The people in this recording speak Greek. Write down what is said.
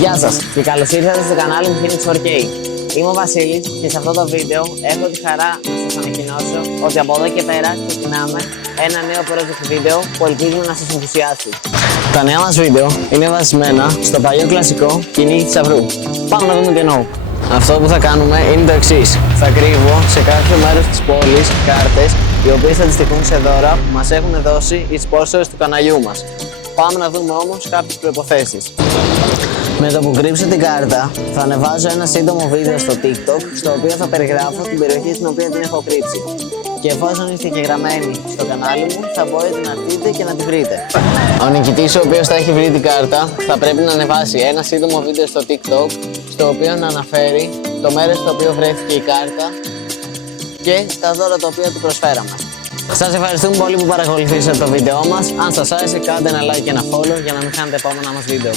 Γεια σας και καλώς ήρθατε στο κανάλι μου Phoenix 4K. Είμαι ο Βασίλης και σε αυτό το βίντεο έχω τη χαρά να σας ανακοινώσω ότι από εδώ και πέρα ξεκινάμε ένα νέο project βίντεο που ελπίζουμε να σας ενθουσιάσει. Τα νέα μας βίντεο είναι βασισμένα στο παλιό κλασικό κυνήγι θησαυρού. Πάμε να δούμε τι εννοώ. Αυτό που θα κάνουμε είναι το εξής. Θα κρύβω σε κάποιο μέρος της πόλης κάρτες οι οποίες θα αντιστοιχούν σε δώρα που μας έχουν δώσει οι sponsors του καναλιού μας. Πάμε να δούμε όμως κάποιες προϋποθέσεις. Με το που κρύψω την κάρτα, θα ανεβάζω ένα σύντομο βίντεο στο TikTok, στο οποίο θα περιγράφω την περιοχή στην οποία την έχω κρύψει. Και εφόσον είστε εγγεγραμμένοι στο κανάλι μου, θα μπορείτε να έρθετε και να τη βρείτε. Ο νικητής ο οποίος θα έχει βρει την κάρτα, θα πρέπει να ανεβάσει ένα σύντομο βίντεο στο TikTok, στο οποίο να αναφέρει το μέρος στο οποίο βρέθηκε η κάρτα και τα δώρα τα οποία του προσφέραμε. Σας ευχαριστούμε πολύ που παρακολουθήσατε το βίντεό μας. Αν σας άρεσε, κάντε ένα like και ένα follow για να μην χάνετε επόμενα μας βίντεο.